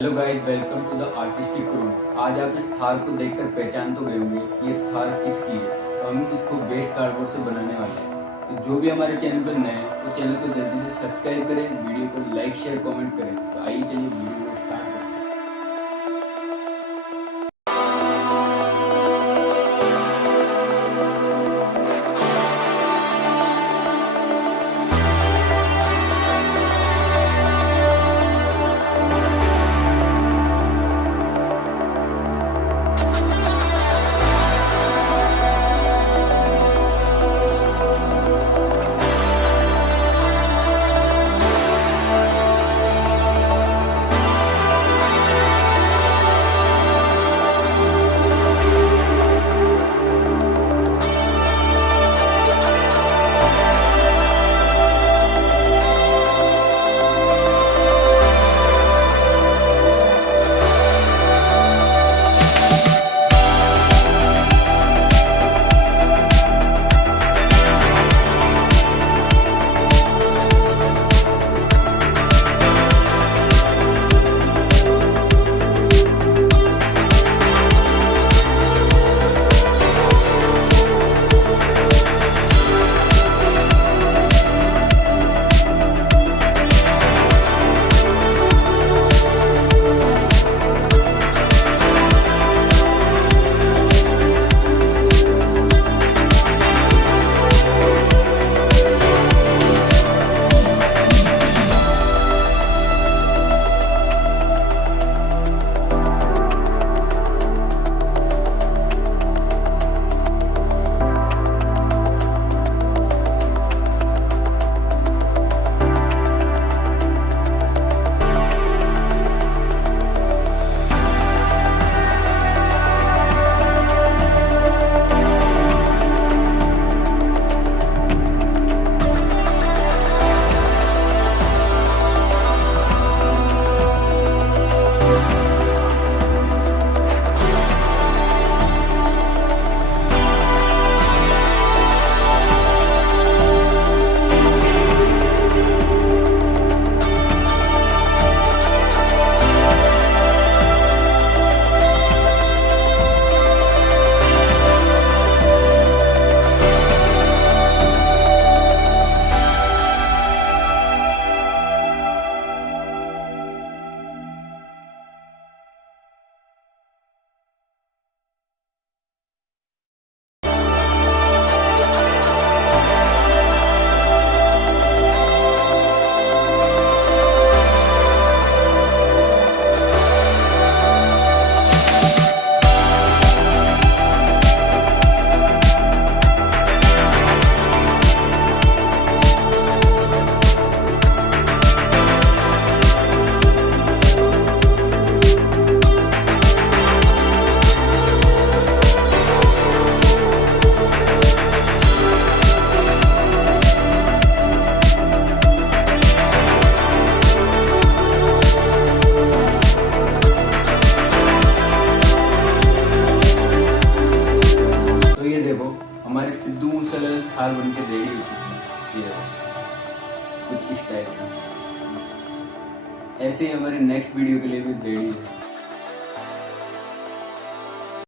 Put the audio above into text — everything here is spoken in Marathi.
Hello guys, welcome to the artistic room. आज आप इस थार को देखकर पहचान तो गए होंगे ये थार किसकी है। तो हम इसको वेस्ट कार्डबोर्ड से बनाने वाले हैं। तो जो भी हमारे चैनल पर नए हैं वो चैनल को जल्दी से सब्सक्राइब करें, वीडियो को लाइक शेयर कमेंट करें। तो आइए चलिए वीडियो को स्टार्ट करते हैं। हमारे सिद्धू मूसेवाला थार बनके रेडी हो चुकी है। ये कुछ इस टाइप में। ऐसे ही हमारे नेक्स्ट वीडियो के लिए भी रेडी है।